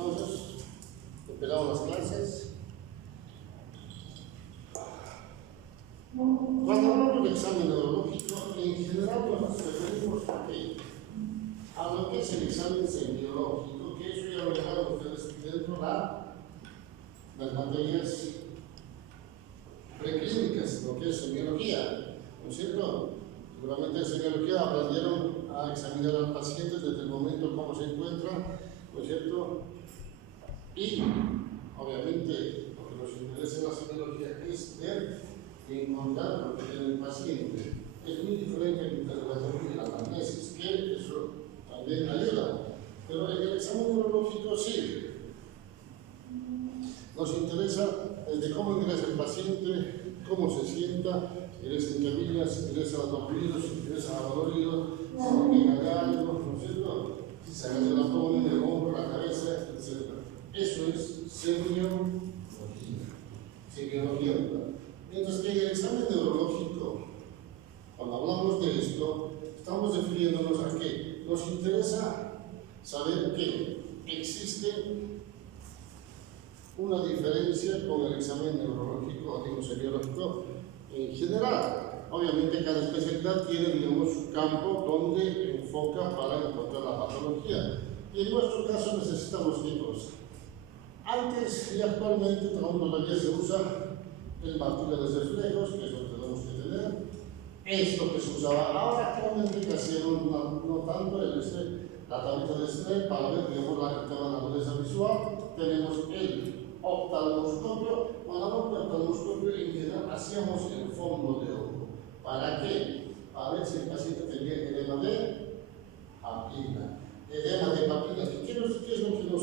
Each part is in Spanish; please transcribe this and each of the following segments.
Entonces, empezamos las clases. Cuando hablamos de examen neurológico, en general nos referimos a lo que es el examen semiológico, que eso ya lo dejaron ustedes dentro de las materias preclínicas, lo que es semiología, ¿no es cierto? Seguramente en semiología aprendieron a examinar al paciente desde el momento cómo se encuentra, ¿no es cierto? Y, obviamente, lo que nos interesa en la semiología es ver y encontrar lo que tiene el paciente. Es muy diferente el interrogatorio y la anamnesis, que eso también ayuda. Pero en el examen neurológico sí. Nos interesa desde cómo ingresa el paciente, cómo se sienta, si ingresa en camilla, si ingresa dormido, si ingresa adolorido, si pica algo, ¿no es cierto? Si se agarra el abdomen, el hombro, la cabeza, etc. Eso es semiología. Mientras que en el examen neurológico, cuando hablamos de esto, estamos refiriéndonos a que nos interesa saber que existe una diferencia con el examen neurológico o semiológico en general. Obviamente cada especialidad tiene, digamos, su campo donde enfoca para encontrar la patología. Y en nuestro caso necesitamos qué cosa. Antes y actualmente todavía se usa el martillo de reflejos, que es lo que tenemos que tener. Esto que se usaba ahora actualmente, que hacía no tanto la tablita de estrés para ver, digamos, la naturaleza visual. Tenemos el oftalmoscopio. Cuando hablamos de oftalmoscopio, en general hacíamos el fondo de ojo. ¿Para qué? Para ver si el paciente tenía edema de papila. Edema de papila. ¿Qué es lo que nos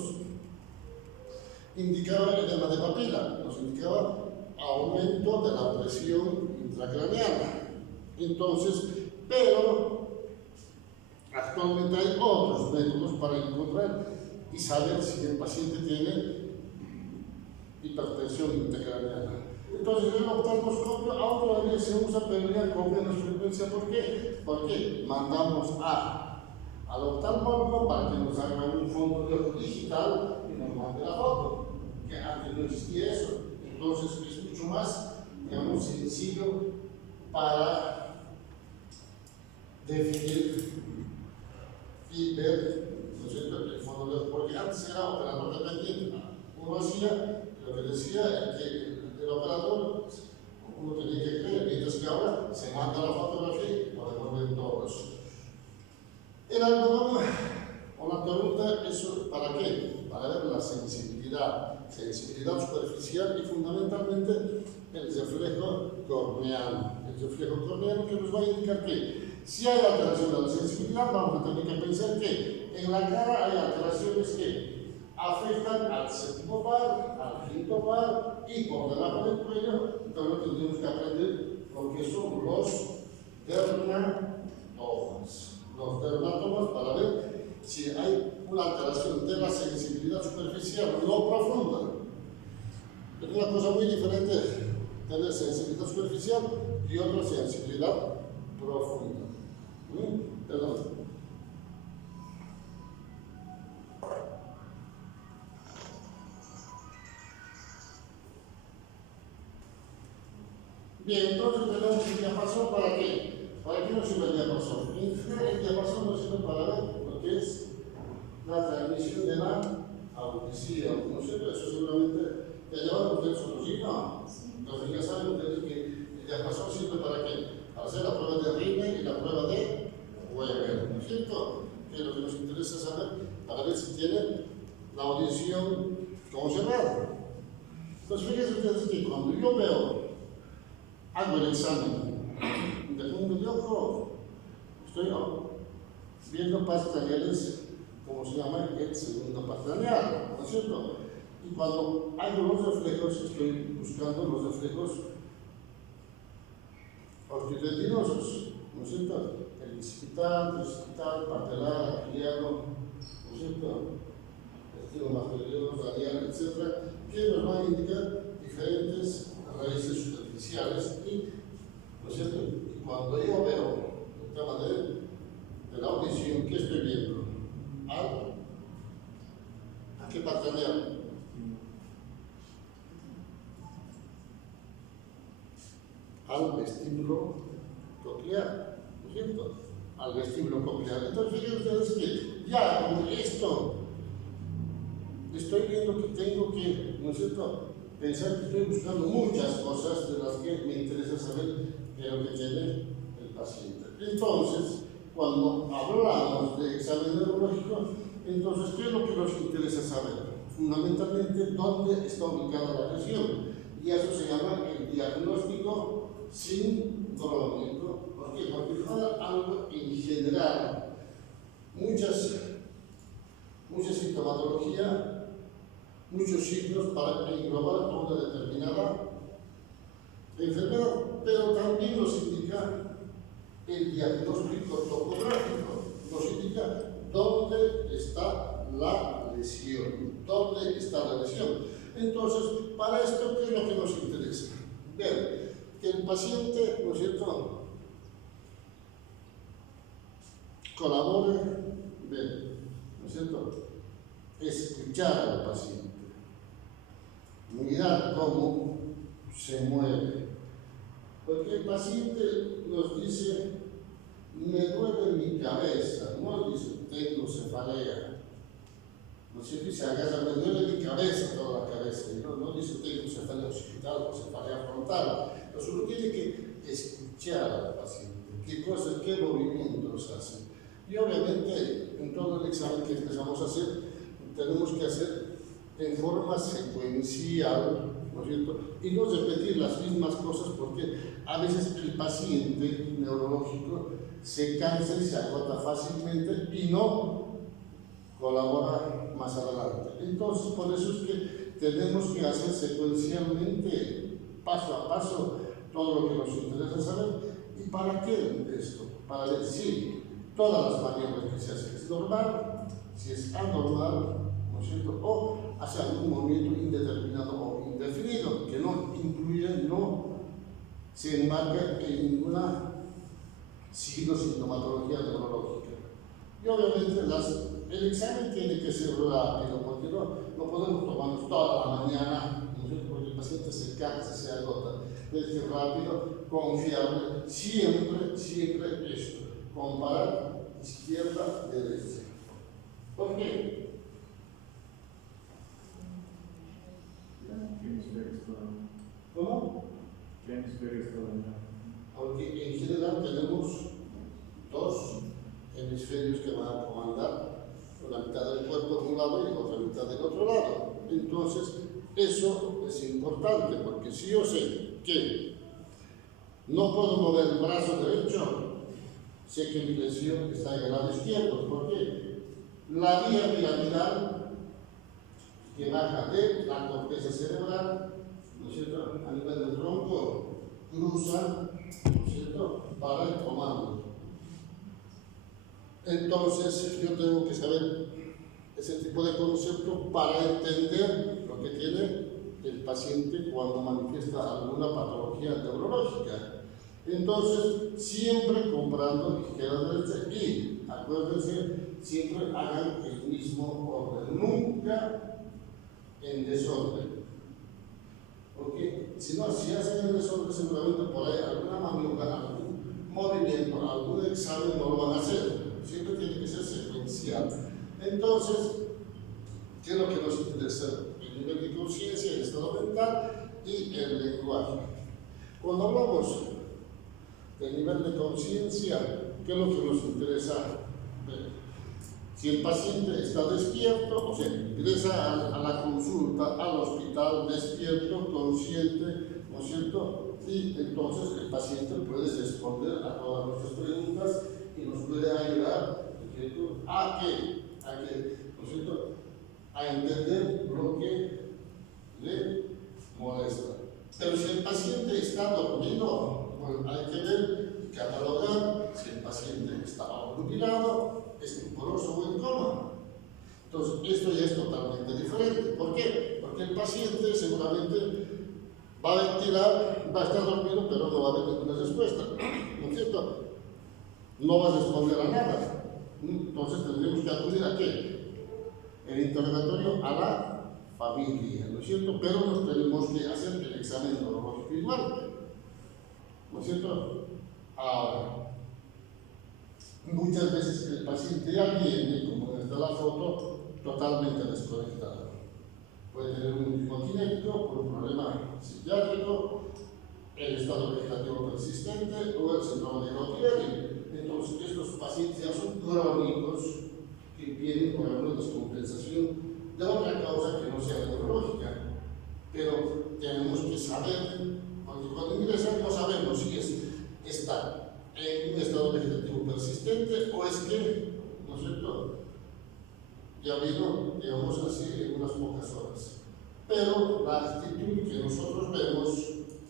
indicaba el edema de papila? Nos indicaba aumento de la presión intracraneana. Entonces, pero actualmente hay otros métodos para encontrar y saber si el paciente tiene hipertensión intracraneana. Entonces, el oftalmoscopio aún todavía se usa, pero ya con menos frecuencia. ¿Por qué? Porque mandamos al oftalmólogo para que nos haga un fondo de ojo digital y nos mande la foto, que antes no existía eso. Entonces, es mucho más, digamos, sencillo para definir y ver, ¿no es cierto?, el fondo de ojo, porque antes era operador dependiente. Uno hacía, lo que decía es que el operador, uno tenía que creer, mientras que ahora se manda la fotografía y podemos ver todos. El algodón o la pregunta, ¿eso para qué? Para ver la sensibilidad superficial y fundamentalmente el reflejo corneano. El reflejo corneano que nos va a indicar que si hay alteración de la sensibilidad, vamos a tener que pensar que en la cara hay alteraciones que afectan al séptimo par, al quinto par y por debajo del cuello. Entonces tendríamos que aprender lo que son los dermatomas. Los dermatomas para ver si hay una alteración de la sensibilidad superficial, no profunda. Es una cosa muy diferente tener sensibilidad superficial y otra sensibilidad profunda. Perdón. Bien, entonces tenemos el diapasón ¿para qué? ¿Para qué nos sirve el diapasón? En general, el diapasón nos sirve para ver lo que es la transmisión de la audición. ¿No es cierto? Eso seguramente te llevan ustedes a los hijos. Entonces ya saben ustedes que el diapasón sirve para qué? Para hacer la prueba de Rinne y la prueba de Weber. ¿No es cierto? Que es lo que nos interesa saber para ver si tiene la audición conservada. Entonces fíjense ustedes que cuando yo hago el examen de fondo de ojo, estoy viendo pares craneales, como se llama el segundo par craneal, ¿no es cierto? Y cuando hago los reflejos, estoy buscando los reflejos ortoretinosos, ¿no es cierto? El occipital, patelar, apileado, ¿no es cierto? El tiro masculino, radial, etc., que nos van a indicar diferentes raíces superficiales y, ¿no es cierto?, y cuando yo veo el tema de la audición, ¿qué estoy viendo? ¿Qué va a tener? Al vestíbulo coclear, ¿no es cierto? Al vestíbulo coclear. Entonces, fíjense ustedes que ya con esto estoy viendo que tengo que, ¿no es cierto?, pensar que estoy buscando muchas cosas de las que me interesa saber de lo que tiene el paciente. Entonces, cuando hablamos de examen neurológico, entonces, ¿qué es lo que nos interesa saber? Fundamentalmente, ¿dónde está ubicada la lesión? Y eso se llama el diagnóstico sindrómico. ¿Por qué? Porque nos va a dar algo en general, mucha sintomatología, muchos signos para englobar una determinada enfermedad, pero también nos indica el diagnóstico topográfico, nos indica dónde está la lesión, dónde está la lesión. Entonces, para esto, ¿qué es lo que nos interesa? Ver que el paciente, ¿no es cierto?, colabore, ver, ¿no es cierto?, escuchar al paciente, mirar cómo se mueve. Porque el paciente nos dice, me duele mi cabeza, no dice, tengo cefalea. No sé si se agarra, me duele mi cabeza, toda la cabeza, y no dice, tengo cefalea occipital o cefalea frontal. Entonces uno tiene que escuchar al paciente, qué cosas, qué movimientos hace. Y obviamente, en todo el examen que empezamos a hacer, tenemos que hacer en forma secuencial, ¿no es cierto? Y no repetir las mismas cosas porque a veces el paciente neurológico se cansa y se agota fácilmente y no colabora más adelante. Entonces, por eso es que tenemos que hacer secuencialmente, paso a paso, todo lo que nos interesa saber. ¿Y para qué esto? Para ver si todas las maniobras que se hacen es normal, si es anormal, ¿no es cierto?, o hace algún movimiento indeterminado o indefinido, que no incluye, no se enmarca en ninguna sintomatología neurológica. Y obviamente el examen tiene que ser rápido, porque no podemos tomarnos toda la mañana, ¿no es cierto?, porque el paciente se cansa, se agota. Es decir, rápido, confiable, siempre esto, comparar izquierda, derecha. ¿Por qué? ¿Cómo? Porque en general tenemos dos hemisferios que van a comandar la mitad del cuerpo de un lado y la otra mitad del otro lado. Entonces, eso es importante, porque si yo sé que no puedo mover el brazo derecho, sé que mi lesión está en el lado izquierdo. ¿Por qué? La vía piramidal que baja de la corteza cerebral, ¿no es cierto?, a nivel del tronco, cruza, ¿no es cierto?, para el comando. Entonces, yo tengo que saber ese tipo de concepto para entender lo que tiene el paciente cuando manifiesta alguna patología neurológica. Entonces, siempre comprando izquierda derecha y, acuérdense, siempre hagan el mismo orden, nunca en desorden. Porque si no, si hacen el desorden, seguramente por ahí alguna maniobra, algún movimiento, algún examen no lo van a hacer. Siempre tiene que ser secuencial. Entonces, ¿qué es lo que nos interesa? El nivel de conciencia, el estado mental y el lenguaje. Cuando hablamos del nivel de conciencia, ¿qué es lo que nos interesa ver? Si el paciente está despierto, o sea, ingresa a la consulta, al hospital, despierto, consciente, ¿no es cierto? Y entonces el paciente puede responder a todas nuestras preguntas y nos puede ayudar a que, ¿no es cierto?, a entender lo que le molesta. Pero si el paciente está dormido, pues hay que ver y catalogar si el paciente está obnubilado, estuporoso o en coma. Entonces, esto ya es totalmente diferente. ¿Por qué? Porque el paciente seguramente va a ventilar, va a estar dormido, pero no va a haber ninguna respuesta, ¿no es cierto? No va a responder a nada. Entonces tendremos que acudir a qué? el interrogatorio a la familia, ¿no es cierto? Pero nos tenemos que hacer el examen neurológico igual, ¿no es cierto? Ahora, muchas veces el paciente ya viene, como está la foto, totalmente desconectado. Puede tener un ritmo cinético por un problema psiquiátrico, el estado vegetativo persistente o el síndrome de Gautier. Entonces, estos pacientes ya son crónicos que vienen por alguna descompensación de otra causa que no sea neurológica. Pero tenemos que saber, porque cuando ingresan no sabemos si está en un estado vegetativo persistente o es que, ¿no es cierto?, ya vino, digamos así, en unas pocas horas. Pero la actitud que nosotros vemos,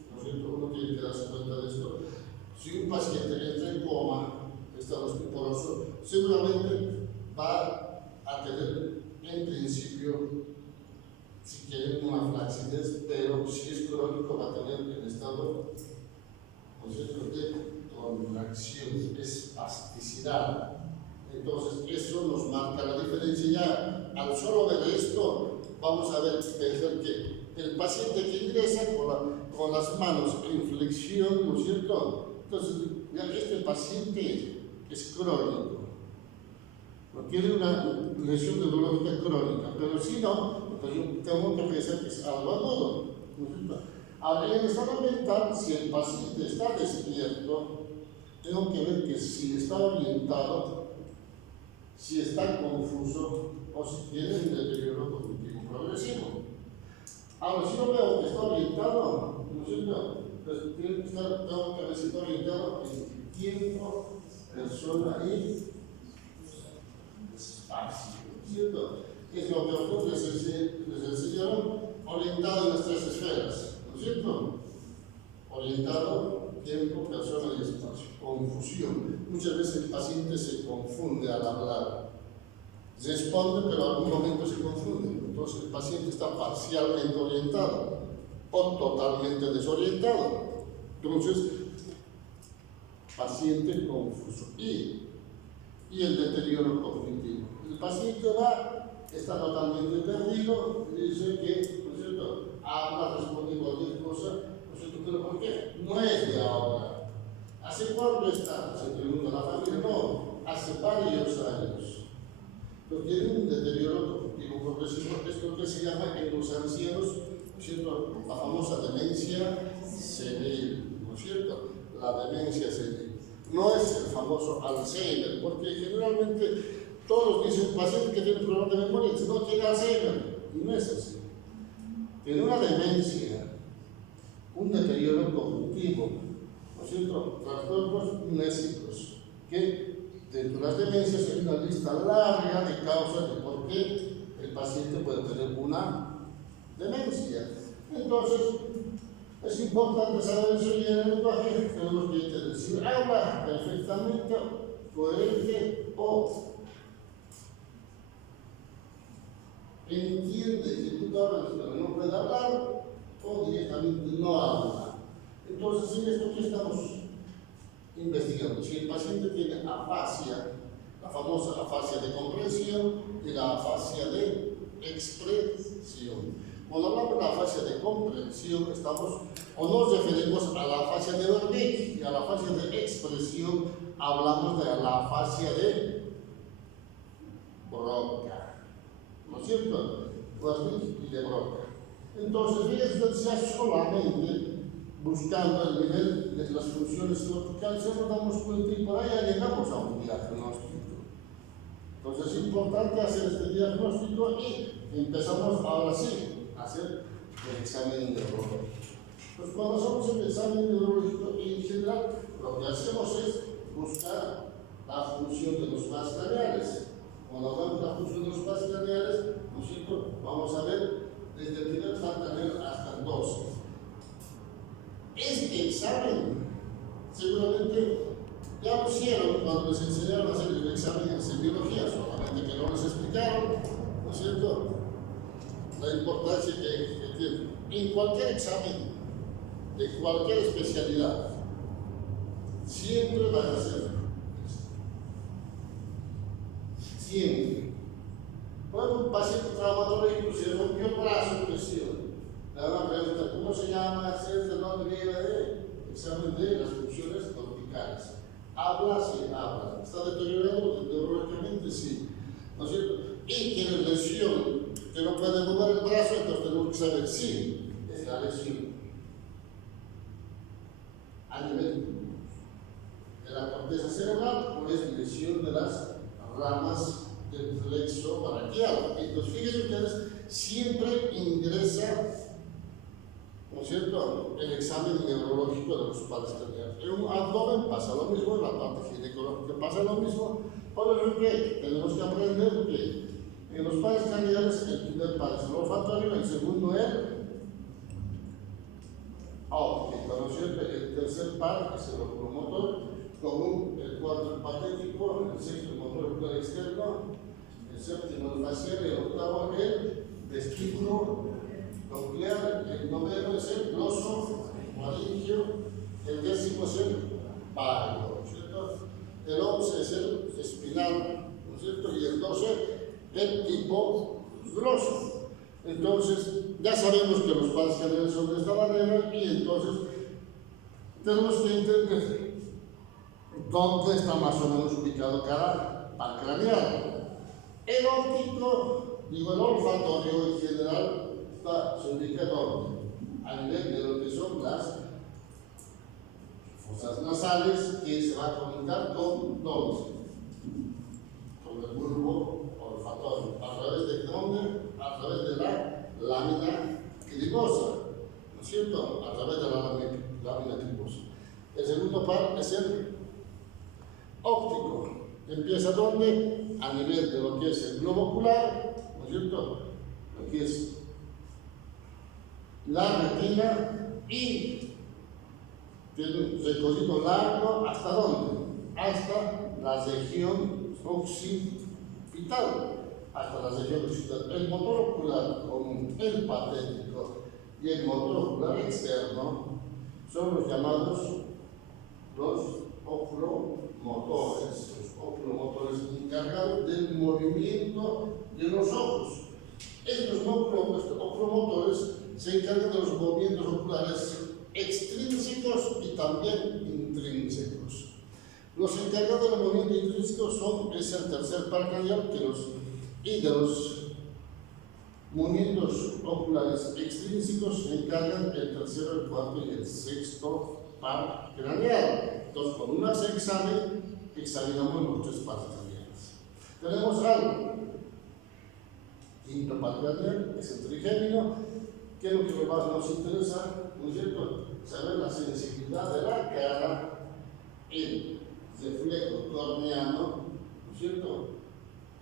¿no es cierto?, uno tiene que darse cuenta de esto. Si un paciente entra en coma, estado estuporoso, seguramente va a tener, en principio, si quieren, una flacidez, pero si es crónico va a tener el estado, ¿no es cierto?, de contracción, espasticidad. Entonces, eso nos marca la diferencia. Ya al solo ver esto, vamos a ver que el paciente que ingresa con las manos en flexión, ¿no es cierto? Entonces, ya que este paciente es crónico, no tiene una lesión neurológica crónica, pero si no, entonces yo tengo que pensar que es algo agudo, ¿no es cierto? Ahora, en el estado mental, si el paciente está despierto, tengo que ver que si está orientado, si está confuso o si tiene un deterioro cognitivo progresivo. Ahora, si yo veo que está orientado, ¿no es cierto?, pues tengo que ver si está orientado en tiempo, persona y espacio, ¿no es cierto? Es lo que a ustedes les enseñaron, orientado en las tres esferas, ¿no es cierto? Orientado, tiempo, persona y espacio. Confusión. Muchas veces el paciente se confunde al hablar. Responde, pero en algún momento se confunde. Entonces el paciente está parcialmente orientado o totalmente desorientado. Entonces, paciente confuso. Y el deterioro cognitivo. El paciente está totalmente perdido y dice que, ¿no es cierto?, habla, responde cualquier cosa, ¿no es cierto?, pero ¿por qué? No es de ahora. ¿Hace cuánto está? Se pregunta la familia. No, hace varios años. Pero tiene un deterioro cognitivo progresivo, es lo que se llama en los ancianos, ¿no es cierto?, la famosa demencia senil, ¿no es cierto?, la demencia senil. No es el famoso Alzheimer, porque generalmente todos dicen paciente que tiene problemas de memoria, no tiene Alzheimer, y no es así. Tiene una demencia, un deterioro cognitivo, ¿no es cierto?, trastornos mnésicos, que dentro de las demencias hay una lista larga de causas de por qué el paciente puede tener una demencia. Entonces, es importante saber eso y en el lenguaje tenemos que decir, habla perfectamente, coherente o entiende que tú hablas pero no puede hablar o directamente no habla. Entonces, en esto que estamos investigando, si el paciente tiene afasia, la famosa afasia de comprensión y la afasia de expresión. Cuando hablamos de la afasia de comprensión, nos referimos a la afasia de Wernicke, y a la afasia de expresión hablamos de la afasia de Broca, ¿no es cierto?, Wernicke y de Broca. Entonces, fíjense, ya solamente buscando el nivel de las funciones corticales, ya nos damos cuenta y por ahí ya llegamos a un diagnóstico. Entonces es importante hacer este diagnóstico y empezamos ahora sí a hacer el examen neurológico. Pues cuando hacemos el examen neurológico, en general, lo que hacemos es buscar la función de los vasos craneales. Cuando hablamos de la función de los vasos craneales, ¿no es cierto?, vamos a ver desde el primer vaso craneal hasta el 12. Este examen, seguramente ya lo hicieron cuando les enseñaron a hacer el examen en semiología, solamente que no les explicaron, ¿no es cierto?, la importancia que tiene. En cualquier examen, de cualquier especialidad, siempre van a hacer. Siempre. Bueno, un paciente traumatológico se rompió el brazo, que sí, le van a preguntar cómo se llama, es de dónde viene, examen de las funciones corticales. Habla, sí, habla. ¿Está deteriorado neurológicamente? Sí. ¿No es cierto? Y tiene lesión, que no puede mover el brazo, entonces tenemos que saber si es la lesión a nivel de la corteza cerebral o es lesión de las ramas del flexo braquial. Entonces, fíjense ustedes, siempre ingresa, ¿no es cierto?, el examen neurológico de los padres cardíacos. En un abdomen pasa lo mismo, en la parte ginecológica pasa lo mismo, por lo que tenemos que aprender que en los padres cardíacos el primer par es el olfatorio, el segundo el óptico, ¿no es cierto? El tercer par es el oculomotor, el cuarto el patético, el sexto el motor ocular externo, el séptimo el facial, el octavo el vestíbulo nuclear, el noveno es el gloso faringio, el décimo es el pálido, ¿no es cierto? El 11 es el espinal, ¿no es cierto? Y el 12 el hipogloso. Entonces, ya sabemos que los padres cardíacos son de esta manera y entonces tenemos que entender dónde está más o menos ubicado cada par craneal. El óptico, digo el olfatorio en general, se ubica ¿dónde? A nivel de lo que son las fosas nasales, que se va a conectar con ¿dónde? Con el bulbo olfatorio. ¿A través de dónde? A través de la lámina cribosa, ¿no es cierto? A través de la lámina cribosa. El segundo par es el óptico. Empieza ¿dónde? A nivel de lo que es el globo ocular, ¿no es cierto? Lo que es la retina y tiene un recorrido largo ¿hasta dónde? Hasta la región occipital, hasta la región occipital. El motor ocular común, el patético y el motor ocular externo son los llamados los oculomotores. Los oculomotores encargados del movimiento de los ojos. Estos oculomotores se encargan de los movimientos oculares extrínsecos y también intrínsecos. Los encargados de los movimientos intrínsecos es el tercer par craneal y de los movimientos oculares extrínsecos se encargan el tercero, el cuarto y el sexto par craneal. Entonces, con un examen examinamos los tres pares craneales. Tenemos algo. Quinto par craneal es el trigémino, que es lo que más nos interesa, ¿no es cierto? Saber la sensibilidad de la cara, el reflejo corneano, ¿no es cierto?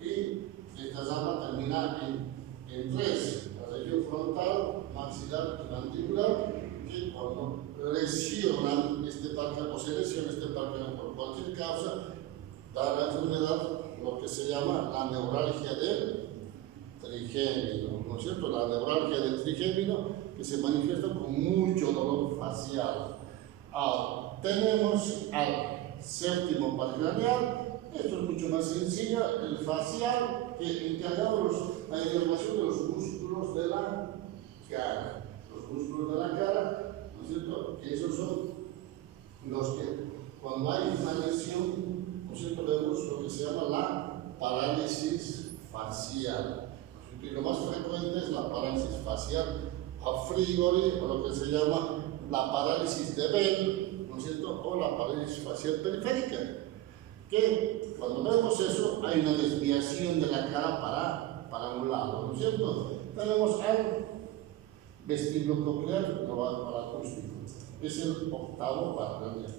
Y esta rama termina en tres: la región frontal, maxilar y mandibular, que cuando lesionan este par o se lesiona este par por cualquier causa, da la enfermedad, lo que se llama la neuralgia del trigémino, ¿no es cierto? La neuralgia del trigémino, que se manifiesta con mucho dolor facial. Ahora, tenemos al séptimo par craneal. Esto es mucho más sencillo, el facial, que encargado la inervación de los músculos de la cara. Los músculos de la cara, ¿no es cierto? Que esos son los que, cuando hay una lesión, ¿no es cierto?, vemos lo que se llama la parálisis facial. Y lo más frecuente es la parálisis facial a frigori, o lo que se llama la parálisis de Bell, ¿no es cierto?, o la parálisis facial periférica, que cuando vemos eso hay una desviación de la cara para un lado, ¿no es cierto? Tenemos al vestíbulo coclear, lo va para acústico, es el octavo par craneal.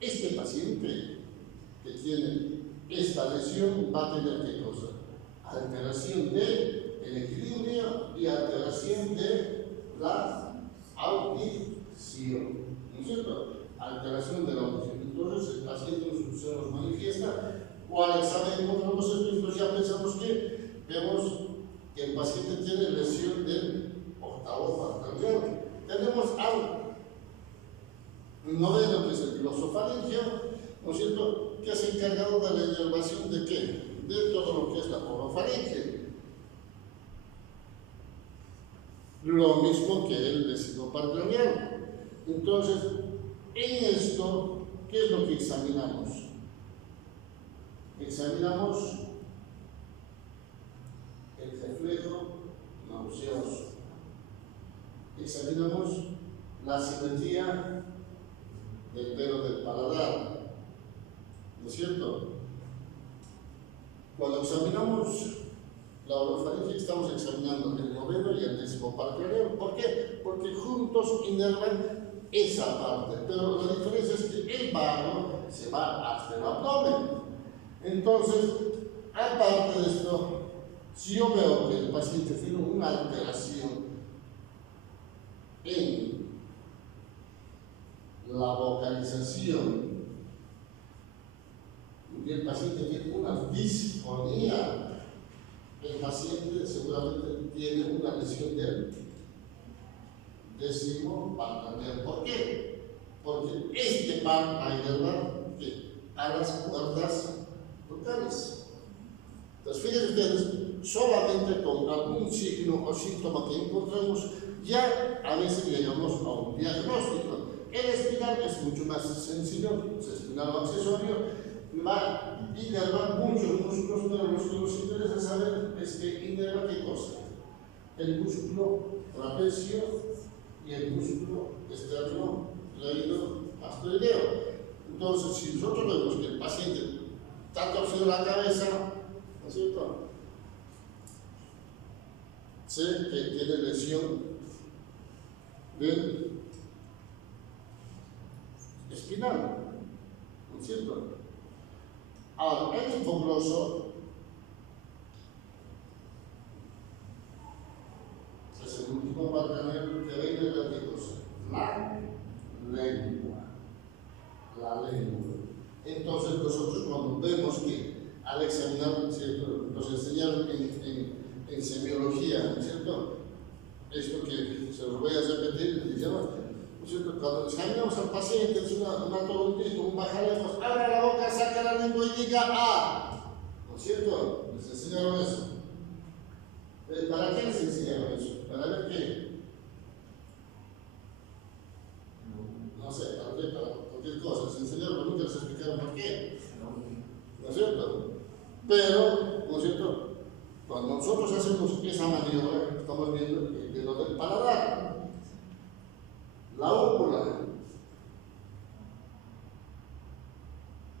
Este paciente que tiene esta lesión va a tener ¿qué cosa? Alteración del equilibrio y alteración de la audición, ¿no es cierto? Alteración de la audición. Entonces el paciente se nos manifiesta, o al examen encontramos esto, entonces ya pensamos que vemos que el paciente tiene lesión del octavo par craneal. Tenemos al noveno, que es el glosofaringio, ¿no es cierto?, que es encargado de la inervación de ¿qué? De todo lo que es la orofaringe. lo mismo que el vecino parcranial. Entonces, en esto, ¿qué es lo que examinamos? Examinamos el reflejo nauseoso. Examinamos la simetría del pelo del paladar, ¿no es cierto? Cuando examinamos la orofaringe estamos examinando el noveno y el décimo parcranial. ¿Por qué? Porque juntos inervan esa parte, pero la diferencia es que el barro se va hasta el abdomen. Entonces, aparte de esto, si yo veo que el paciente tiene una alteración en la vocalización y el paciente tiene una disfonía, el paciente seguramente tiene una lesión del décimo parcranial. ¿Por qué? Porque este par va a inervar a las cuerdas vocales. Entonces, fíjense ustedes, solamente con algún signo o síntoma que encontramos, ya a veces llegamos a un diagnóstico. El espinal es mucho más sencillo, el espinal accesorio va a inervar muchos músculos, pero lo que nos interesa saber es que inerva qué cosa: el músculo trapecio y el músculo externo glenomastoideo. Entonces, si nosotros vemos que el paciente está torcido la cabeza, ¿no es cierto?, sé que tiene lesión del espinal, ¿no es cierto? Ahora, el hipogloso es el último parcranial que ve de la cosa, la lengua. La lengua. Entonces, nosotros cuando vemos que al examinar, ¿cierto?, nos enseñaron en semiología, ¿cierto?, esto que se lo voy a repetir, ¿no es cierto?, cuando examinamos al paciente, es una tortuga, un bajalejos, abra la boca, saca la lengua y diga ¡ah! ¿No es cierto? Les enseñaron eso. ¿Para qué les enseñaron eso? ¿Para ver qué? No sé, para cualquier cosa. Les enseñaron, nunca les explicaron por qué. ¿No es cierto? Pero, ¿no es cierto?, cuando nosotros hacemos esa maniobra, estamos viendo el dedo del paladar, la ócula,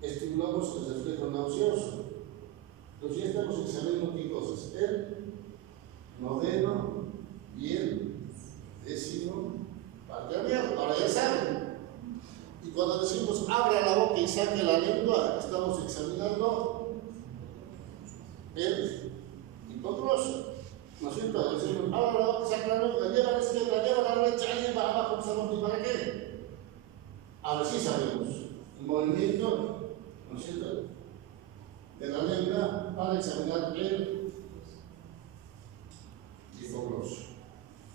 estimulamos el reflejo nauseoso. Entonces ya estamos examinando qué cosas: el noveno y el décimo parcranial. Ahora ya saben. Y cuando decimos abra la boca y saque la lengua, estamos examinando el hipogloso. ¿No es cierto? Decimos abra la boca, saque la lengua, lleva a la izquierda, lleva a la derecha, lleva abajo, no sabemos ni para qué. Ahora sí sabemos el movimiento, ¿no es cierto?, de la lengua para examinar el hipogloso.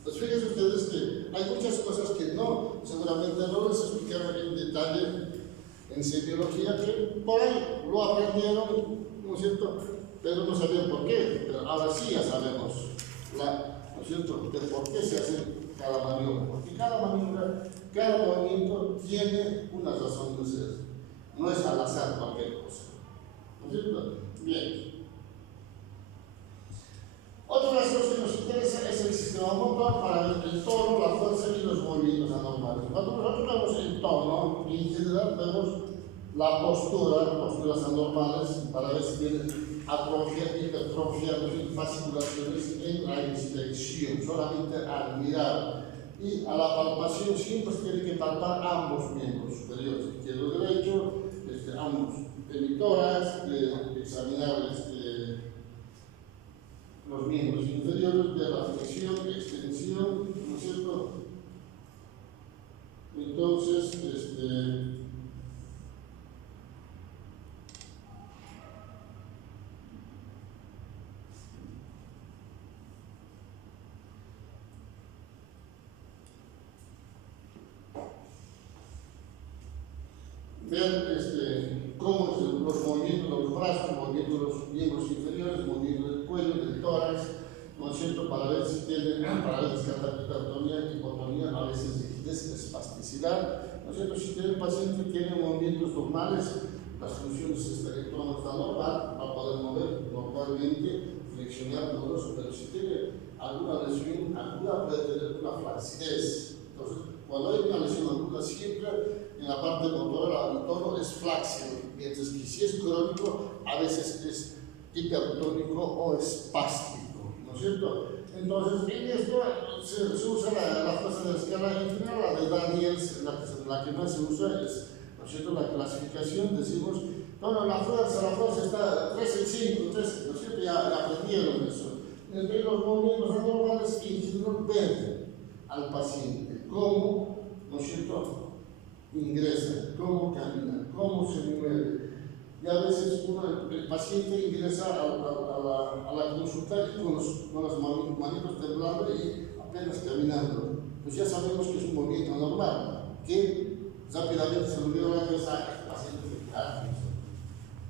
Pues fíjense ustedes que hay muchas cosas que seguramente no les explicaron en detalle en semiología, que por ahí lo aprendieron, ¿no es cierto?, pero no sabían por qué. Pero ahora sí ya sabemos, ¿no es cierto?, de por qué se hace cada maniobra. Porque cada maniobra, cada movimiento tiene una razón de ser. No es al azar cualquier cosa. ¿No es cierto? Bien. Otra de las cosas que nos interesa es el sistema motor para ver el tono, la fuerza y los movimientos anormales. Cuando nosotros vemos el tono, en general vemos la posturas anormales, para ver si tiene atrofia, hipertrofia, fasciculaciones en la inspección, solamente al mirar. Y a la palpación siempre se tiene que palpar ambos miembros superiores, izquierdo y derecho, ambos emitoras, examinar los miembros inferiores de la flexión, extensión, ¿no es cierto? Entonces, ver cómo los movimientos de los brazos, movimientos de los miembros inferiores, movimientos del cuello, del tórax, ¿no es cierto?, para ver si veces tiene parálisis hipertonía, hipotonía, a veces rigidez, espasticidad, ¿no es cierto? Si el paciente tiene movimientos normales, las funciones electrónicas están normal, va a poder mover normalmente, flexionar todo eso, pero si tiene alguna lesión aguda puede tener una flacidez. Entonces, cuando hay una lesión aguda, siempre en la parte motora el tono es flácido, mientras que si es crónico, a veces es hipertónico o espástico, ¿no es cierto? Entonces, en esto se usa la fuerza de la escala infinita, la de Daniels, la que más se usa es, ¿no es cierto?, la clasificación, decimos, bueno, la fuerza está 3 en 5, 3, ¿no es cierto?, ya aprendieron eso. Entre los movimientos anormales, individual ven al paciente cómo, ¿no es cierto?, ingresa, cómo camina, cómo se mueve. Y a veces el paciente ingresa a la consulta con las manitos temblando y apenas caminando. Pues ya sabemos que es un movimiento anormal, que rápidamente se olvida la cabeza, este paciente tiene Parkinson,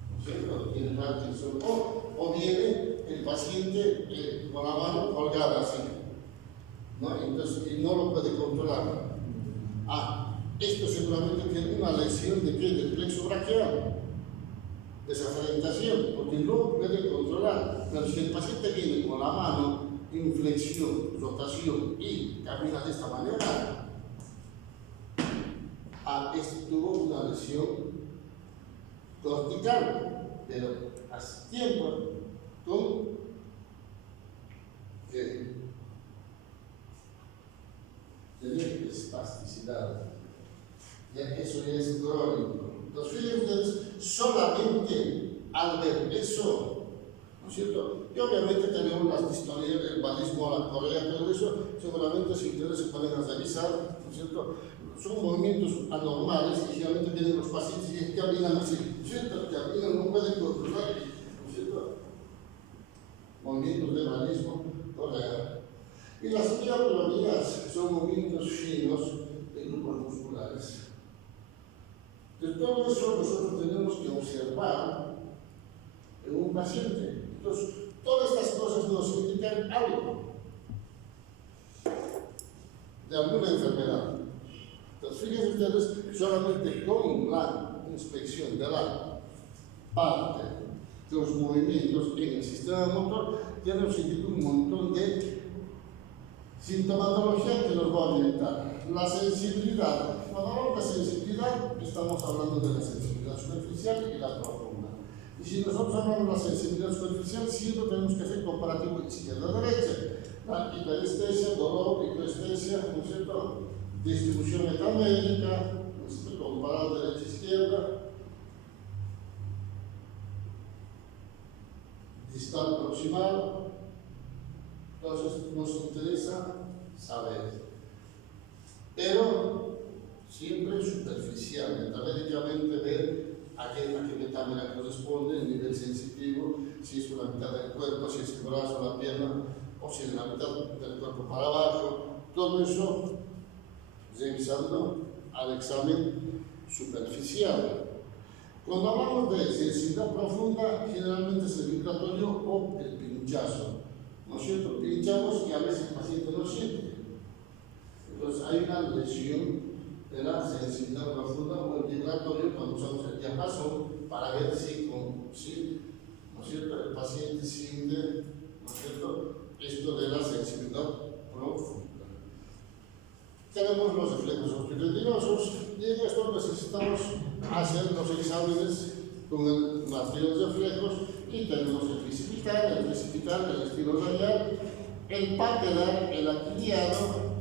¿no es cierto? Tiene Parkinson. O viene el paciente con la mano colgada así, ¿no? Entonces, y no lo puede controlar. Esto seguramente tiene una lesión de qué? Del plexo braquial, desafrentación, porque no puede controlar. Pero si el paciente viene con la mano en flexión, rotación y camina de esta manera, este tuvo una lesión cortical, pero hace tiempo con tener espasticidad. Ya eso ya es crónico. Entonces, fíjense ustedes, solamente al ver eso, ¿no es cierto? Y obviamente tenemos las distonias, el balismo a la correa, todo eso, seguramente si ustedes se pueden revisar, ¿no es cierto? Son movimientos anormales y generalmente vienen los pacientes y caminan así, ¿no es cierto? Caminan, no pueden controlar, ¿no es cierto? Movimientos de balismo, correa. Y las mioclonías son movimientos finos de grupos musculares. De todo eso nosotros tenemos que observar en un paciente. Entonces, todas estas cosas nos indican algo de alguna enfermedad. Entonces, fíjense ustedes, solamente con la inspección de la parte de los movimientos en el sistema motor, ya nos indica un montón de sintomatología que nos va a orientar. La sensibilidad. Cuando hablamos de sensibilidad, estamos hablando de la sensibilidad superficial y la profunda. Y si nosotros hablamos de la sensibilidad superficial, siempre tenemos que hacer comparativo izquierda-derecha. La hiperestesia, dolor, hiperestesia, ¿no es cierto? Distribución metamédica, ¿no es cierto? Comparado derecha-izquierda. Distal proximal. Entonces nos interesa saber. Pero siempre superficial, metafóricamente ver a qué metámera corresponde, el nivel sensitivo, si es una mitad del cuerpo, si es el brazo, la pierna, o si es la mitad del cuerpo para abajo. Todo eso revisando al examen superficial. Cuando hablamos de sensibilidad profunda, generalmente es el vibratorio o el pinchazo, ¿no es cierto? Pinchamos y a veces el paciente no siente. Entonces hay una lesión de la sensibilidad profunda o el vibratorio cuando usamos el diapasón para ver si, ¿no es cierto?, el paciente siente, ¿no es cierto?, esto de la sensibilidad profunda. Tenemos los reflejos osteoarteriosos y en esto necesitamos hacer los exámenes con el material de reflejos y tenemos el precipital, el espiroradial, el patelar, el aquiliado,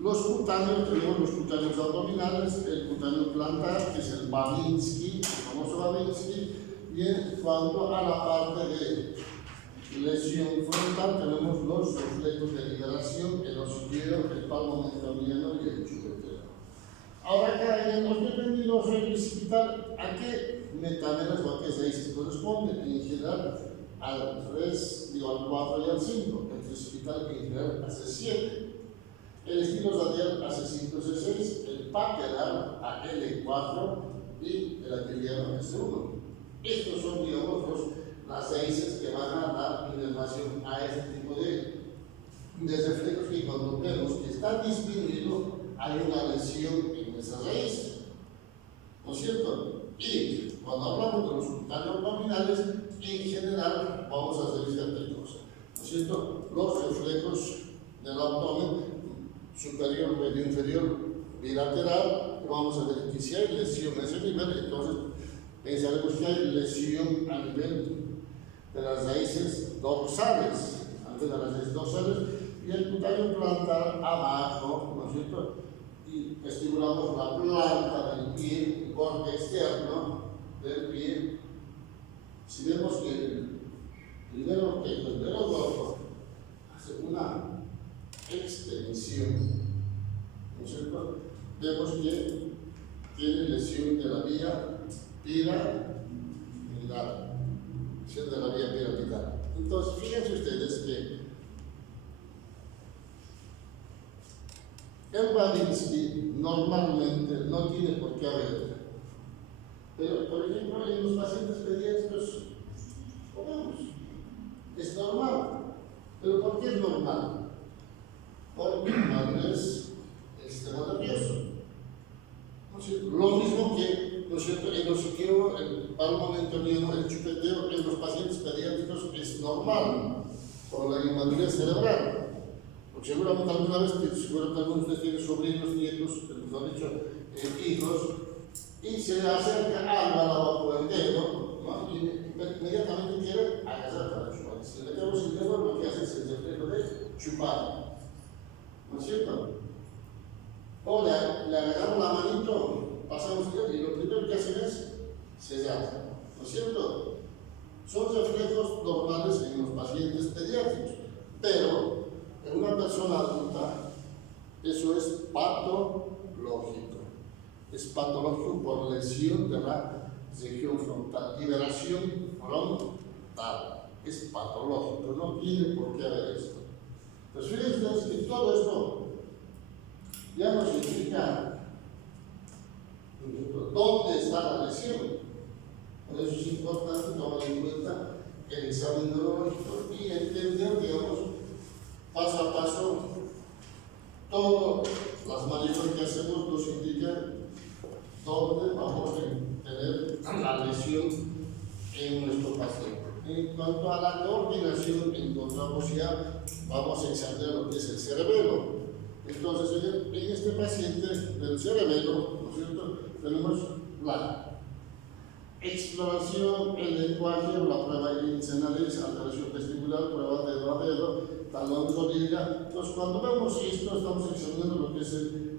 los cutáneos, tenemos los cutáneos abdominales, el cutáneo plantar, que es el Babinski, el famoso Babinski, y en cuanto a la parte de lesión frontal, tenemos los reflejos de liberación, el hociquero, el palmo mentoniano y el chubetero. Ahora acá en el osteopendiloso y precipital, ¿a qué metámeras o a qué raíces corresponde? En general al 3, al 4 y al 5, el precipital en general hace 7. El estilo radial hace 5 C6, el patelar a L4 y el aquiliano S1. Estos son, digamos, las raíces que van a dar inervación a este tipo de reflejos, que cuando vemos que está disminuido hay una lesión en esa raíz, ¿no es cierto? Y cuando hablamos de los cardiopulmonares, en general vamos a revisar tres cosas, ¿no es cierto? Los reflejos del abdomen superior, medio inferior, bilateral, vamos a ver que si hay lesión en ese nivel, entonces pensaremos que hay lesión a nivel de las raíces dorsales, antes de las raíces dorsales, y el cutaneo plantar abajo, ¿no es cierto? Y estimulamos la planta del pie, el borde externo del pie. Si vemos que el dedo gordo hace una extensión, ¿no es cierto? Vemos que tiene lesión de la vía piramidal, lesión de la vía piramidal. Entonces, fíjense ustedes que el Babinski normalmente no tiene por qué haber, pero por ejemplo en los pacientes pediátricos, comemos, es normal. ¿Pero por qué es normal? Porque no es el sistema nervioso. ¿No es cierto? Lo mismo que, ¿no es cierto?, el hociqueo, el palmo-mentoniano, el chupeteo en los pacientes pediátricos es normal por la inmadurez cerebral. Porque seguramente alguna vez, seguramente algunos de ustedes tienen sobrinos, nietos, mejor dicho, hijos, y se le acerca algo al abajo del dedo, ¿no? Y inmediatamente quiere agarrar para chupar. Si le metemos el dedo, lo que hace es el reflejo de chupar, ¿no es cierto? O le agarramos la manito, pasamos el dedo, y lo primero que hacen es sellar, ¿no es cierto? Son reflejos normales en los pacientes pediátricos, pero en una persona adulta, eso es patológico. Es patológico por lesión de la región frontal, liberación frontal. Es patológico, no tiene por qué haber esto. Entonces, fíjense ustedes que todo esto ya nos indica dónde está la lesión. Por eso es importante tomar en cuenta el examen neurológico y entender, digamos, paso a paso, todas las maniobras que hacemos nos indican dónde vamos a tener la lesión en nuestro paciente. En cuanto a la coordinación, encontramos ya, vamos a examinar lo que es el cerebelo. Entonces, en este paciente del cerebelo, ¿no es cierto?, tenemos la exploración, el lenguaje, la prueba inicial, alteración vestibular, prueba dedo a dedo, talón, rodilla. Entonces, cuando vemos esto, estamos examinando lo que es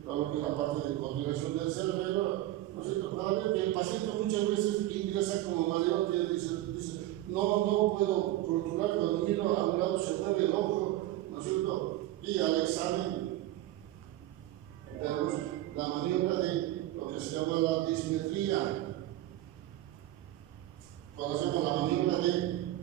la parte de coordinación del cerebelo, ¿no es cierto? Para ver que el paciente muchas veces ingresa como mareo, que dice, no puedo controlar, cuando miro a un lado se mueve el ojo, ¿no es cierto? Y al examen vemos la maniobra de lo que se llama la dismetría. Cuando hacemos la maniobra de,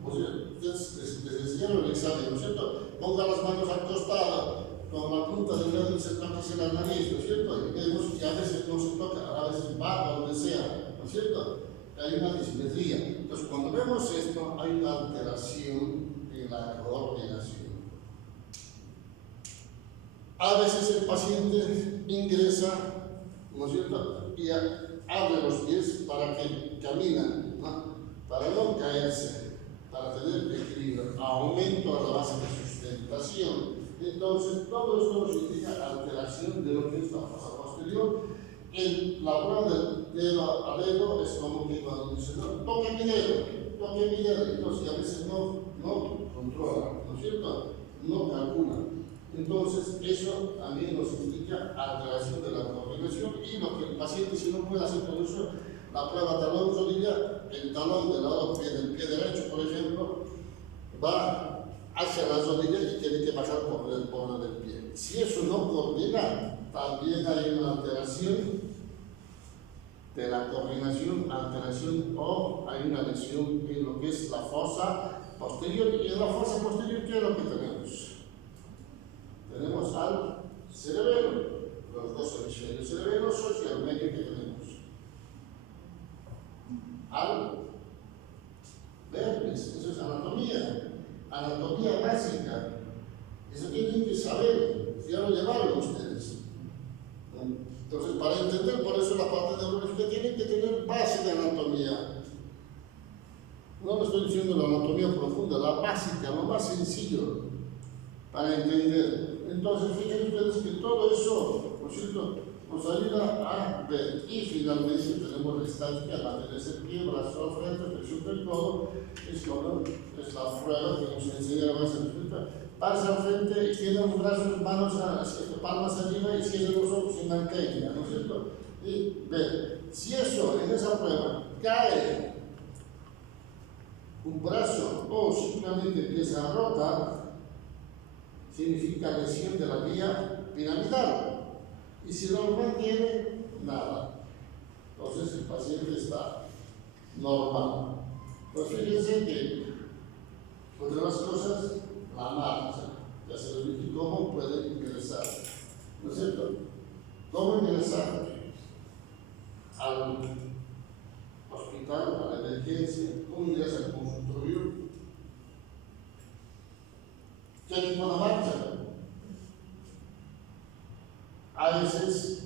les llamo el examen, ¿no es cierto? Ponga las manos al costado, con la punta del dedo se toca hacia la nariz, ¿no es cierto? Y vemos que a veces no se toca, a veces va donde sea, ¿no es cierto? Hay una dismetría. Entonces, cuando vemos esto, hay una alteración en la coordinación. A veces el paciente ingresa, ¿no es cierto?, y abre los pies para que caminen, ¿no?, para no caerse, para tener equilibrio, aumento a la base de sustentación. Entonces, todo esto nos indica alteración de lo que es la fosa posterior. La prueba del dedo a dedo es como que cuando dice, no, toque mi dedo, entonces a veces no controla, ¿no es cierto?, no calcula. Entonces, eso también nos indica alteración de la coordinación y lo que el paciente, si no puede hacer con eso, la prueba talón-rodilla, el talón del lado del pie derecho, por ejemplo, va hacia la rodilla y tiene que bajar por el borde del pie. Si eso no coordina, también hay una alteración de la coordinación, o hay una lesión en lo que es la fosa posterior. Y en la fosa posterior, ¿qué es lo que tenemos? Tenemos al cerebelo, los dos hemisferios cerebrosos y al medio que tenemos al vermis. anatomía básica. Eso tienen que saber, ya lo llevaron ustedes. Entonces, para entender, por eso la parte neurológica tienen que tener base de anatomía. No le estoy diciendo la anatomía profunda, la básica, lo más sencillo para entender. Entonces, fíjense ustedes que todo eso, por cierto, nos ayuda a ver. Y finalmente tenemos la estática, mantenerse el pie, brazo al frente, flexión del codo. Es la prueba que nos enseñaron más en la pasa al frente, extiende los brazos, manos, palmas arriba, y cierra los ojos y mantenga, ¿no es cierto? Y ve, si eso en esa prueba cae un brazo o simplemente empieza a rotar, significa lesión de la vía piramidal. Y si no lo mantiene, nada. Entonces el paciente está normal. Pues fíjense que, entre las cosas, la marcha, ya se les dije cómo puede ingresar, ¿no es cierto? ¿Cómo ingresar al hospital, a la emergencia? ¿Cómo ingresa al consultorio? ¿Qué tipo de marcha? A veces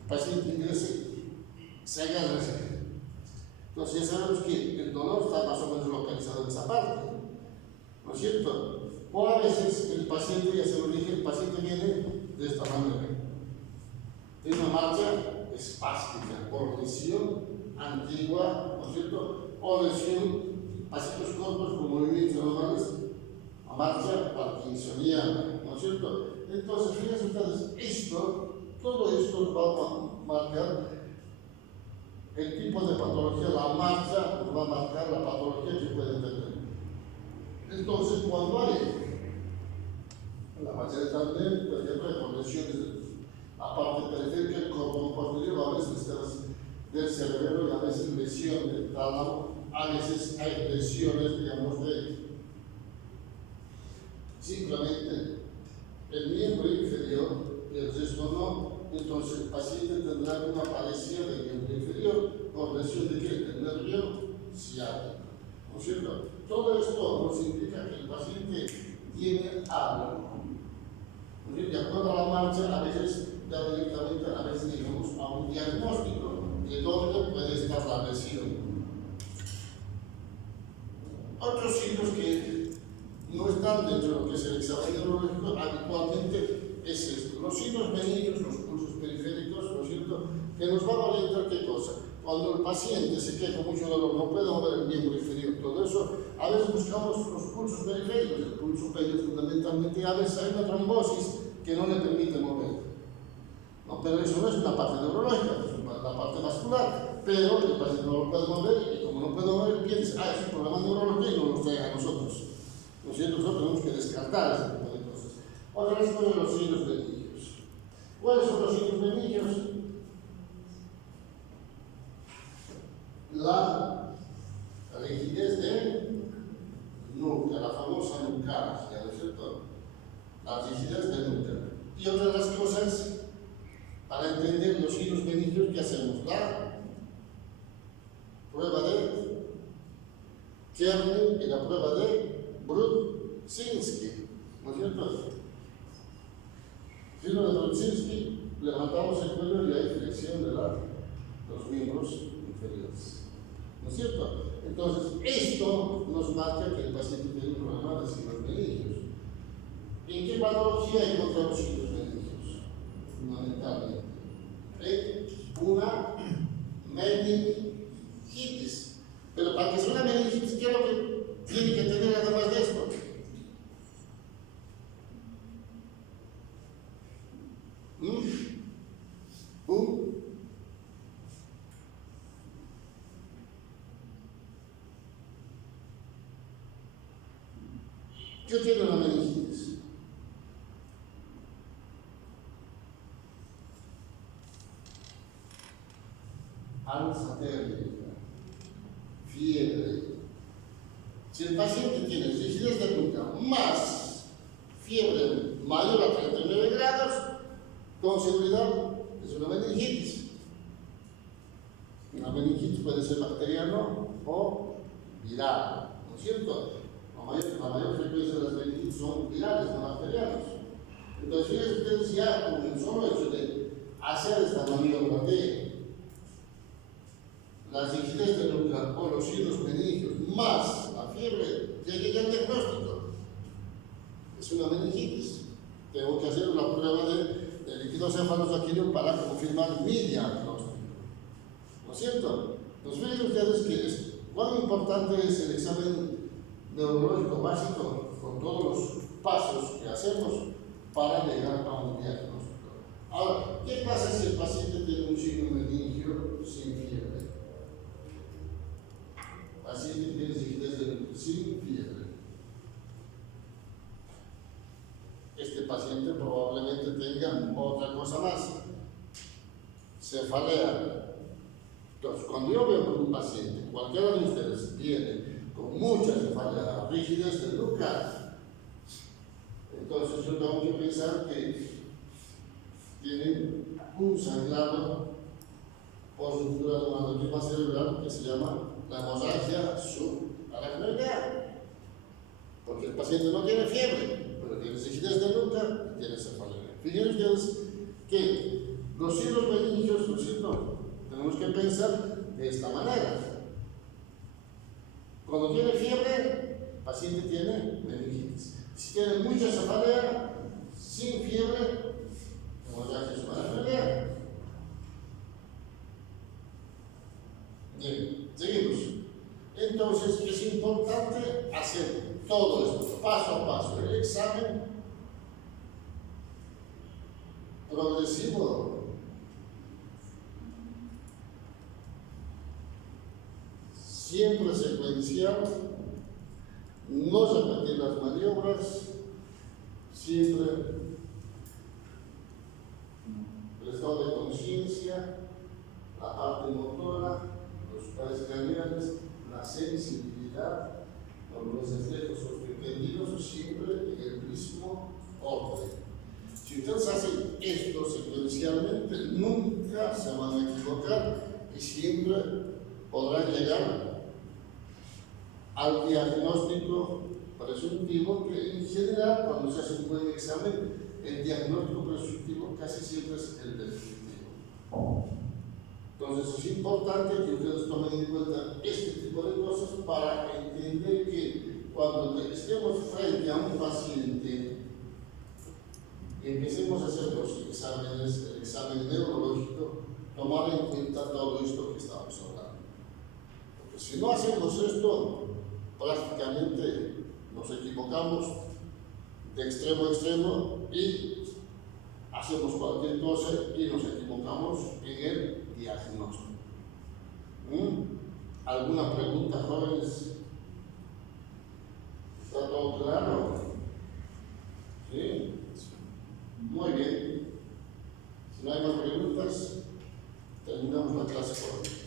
el paciente ingresa, se agarra, entonces ya sabemos que el dolor está más o menos localizado en esa parte, ¿no es cierto? O a veces el paciente, ya se lo dije, el paciente viene de esta manera. Tiene una marcha espástica por lesión antigua, ¿no es cierto? O lesión, pasitos cortos con movimientos normales, a marcha parkinsoniana, ¿no es cierto? Entonces, fíjense ustedes, todo esto va a marcar el tipo de patología, la marcha nos va a marcar la patología que puede tener. Entonces, cuando hay la marcha de Turner, por ejemplo, con lesiones de la parte periférica, el corpo posterior, a veces del cerebro y a veces lesión del tálamo, a veces hay lesiones, digamos, de simplemente el miembro inferior y el resto no. Entonces, el paciente tendrá una parecida del miembro inferior por lesión de qué? Del nervio ciático, ¿no es cierto? Todo esto nos indica que el paciente tiene algo. De acuerdo a la marcha, a veces ya directamente, a veces llegamos a un diagnóstico de dónde puede estar la lesión. Otros signos que no están dentro de lo que es el examen neurológico habitualmente es esto: los signos benignos, los pulsos periféricos, ¿no es cierto?, que nos van a orientar qué cosa. Cuando el paciente se queja mucho dolor, no puede mover el miembro inferior, todo eso, a veces buscamos los pulsos periféricos, el pulso periférico fundamentalmente, a veces hay una trombosis que no le permite mover. No, pero eso no es una parte neurológica, es la parte vascular, pero el paciente no lo puede mover y como no puede mover, piensa, es un problema neurológico y no nos trae a nosotros. ¿No es cierto? Nosotros tenemos que descartar ese tipo de cosas. Otra vez con los signos benignos. ¿Cuáles son los signos benignos? La rigidez de nuca, la famosa nucargia, ¿no es cierto? La rigidez de nuca. Y otra de las cosas, para entender los signos benignos, ¿qué hacemos? La prueba de Kerner y la prueba de Brudzinski, ¿no es cierto? Signo de Brudzinski, levantamos el cuello y hay flexión de los miembros inferiores, ¿no es cierto? Entonces, esto nos marca que el paciente tiene un problema de signos benignos. ¿En qué patología encontramos signos benignos? Fundamentalmente, una meningitis. Pero para que sea una meningitis, ¿qué es lo que tiene que tener además de esto? ¿Qué tiene una meningitis? Alza térmica, fiebre. Si el paciente tiene rigidez de nuca más fiebre mayor a 39 grados, con seguridad es una meningitis. Una meningitis puede ser bacteriano o viral, ¿no es cierto? la mayor frecuencia de las meningitis son virales, no bacterianas. Entonces, fíjense ustedes ya con el solo hecho de hacer esta maniobra de la rigidez del nuclear o los hilos meningios más la fiebre, llegué al diagnóstico. Es una meningitis. Tengo que hacer una prueba de líquido cefalosaquíneo para confirmar mi diagnóstico. ¿No es cierto? Entonces, fíjense ustedes que cuán importante es el examen neurológico básico con todos los pasos que hacemos para llegar a un diagnóstico. Ahora, ¿qué pasa si el paciente tiene un signo meningio sin fiebre? Paciente tiene rigidez sin fiebre. Este paciente probablemente tenga otra cosa más, cefalea. Entonces, cuando yo veo que un paciente, cualquiera de ustedes, viene con mucha cefalea, rigidez del nuclear, entonces yo tengo que pensar que tiene un sangrado por ruptura de una aneurisma cerebral que se llama la hemorragia subaracnoidea, porque el paciente no tiene fiebre, pero tiene rigidez del nuclear y tiene cefalea. Fíjense ustedes que los hilos meningios, ¿no es cierto?, tenemos que pensar de esta manera. Cuando tiene fiebre, el paciente tiene meningitis. Si tiene mucha cefalea, sin fiebre, hemorragia subaracnoidea. Bien, seguimos. Entonces es importante hacer todo esto, paso a paso, el examen progresivo. Siempre secuencial, no repetir las maniobras, siempre el estado de conciencia, la parte motora, los pares craneales, la sensibilidad, los reflejos suspendidos, siempre en el mismo orden. Si ustedes hacen esto secuencialmente, nunca se van a equivocar y siempre podrán llegar al diagnóstico presuntivo, que en general, cuando se hace un buen examen, el diagnóstico presuntivo casi siempre es el definitivo. Entonces es importante que ustedes tomen en cuenta este tipo de cosas para entender que cuando estemos frente a un paciente y empecemos a hacer los exámenes, el examen neurológico, tomar en cuenta todo esto que estamos hablando. Porque si no hacemos esto, prácticamente nos equivocamos de extremo a extremo y hacemos cualquier cosa y nos equivocamos en el diagnóstico. ¿Alguna pregunta, jóvenes? ¿Está todo claro? ¿Sí? Muy bien. Si no hay más preguntas, terminamos la clase por hoy.